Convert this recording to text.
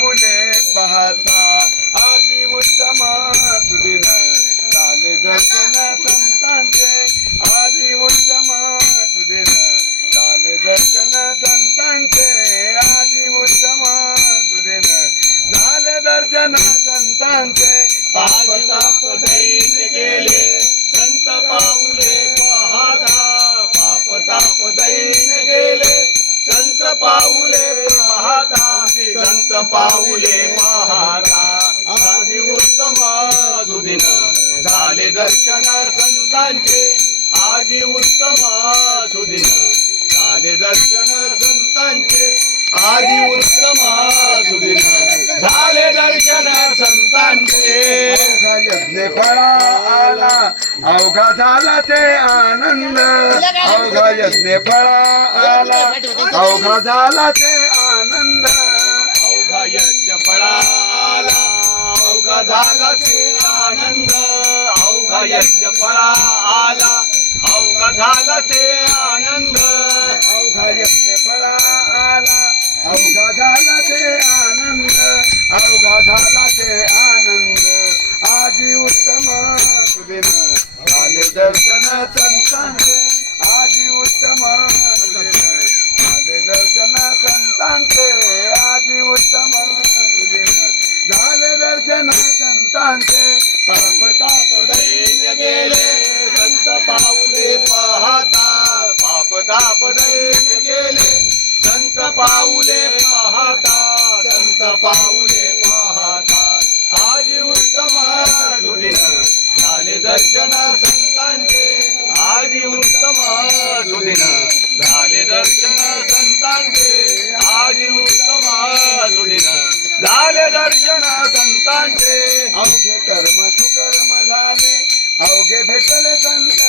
फुले पाहता आदि उत्तम सुदिन झाले दर्शन संतांचे आदि उत्तम सुदिन झाले दर्शन संतांचे आदि उत्तम सुदिन झाले दर्शन संतांचे पाप ताप दैन गेले संत पाऊले पाहता पाप ताप दैन गेले संत पाऊले पाहता संत पाऊले पाहता आदि उत्तम सुदिन झाले दर्शन संतांचे आदि उत्तम सुदिन झाले दर्शन संतांचे आदि उत्तम सुदिन झाले दर्शन संतांचे यज्ञ फळा आला अवघा झाला ते आनंद अवघा यज्ञ फळा आला अवघा झाला ते आनंद अवघा यज्ञ फळा आला अवघा झाला ते आनंद अवघा यज्ञ फळा आला अवघा झाला ते आनंद अवघा यज्ञ फळा आला अवघा झाला ते आनंद अवघा झाला ते आनंद आदि उत्तम सुदिन झाले दर्शन संतांचे आदि उत्तम सुदिन झाले दर्शन संतांचे आदि उत्तम सुदिन झाले दर्शन संतांचे पाप ताप दैन्य गेले संत पाऊले पाहता पाप ताप दैन्य गेले संत पाऊले पाहता संत पाऊले पाहता आदि उत्तम सुदिन झाले दर्शन संतांचे आदि उत्तम सुदिन झाले दर्शन संतांचे आदि उत्तम सुदिन झाले दर्शन संतांचे अवघे कर्म सुकर्म झाले अवघे भेटले संत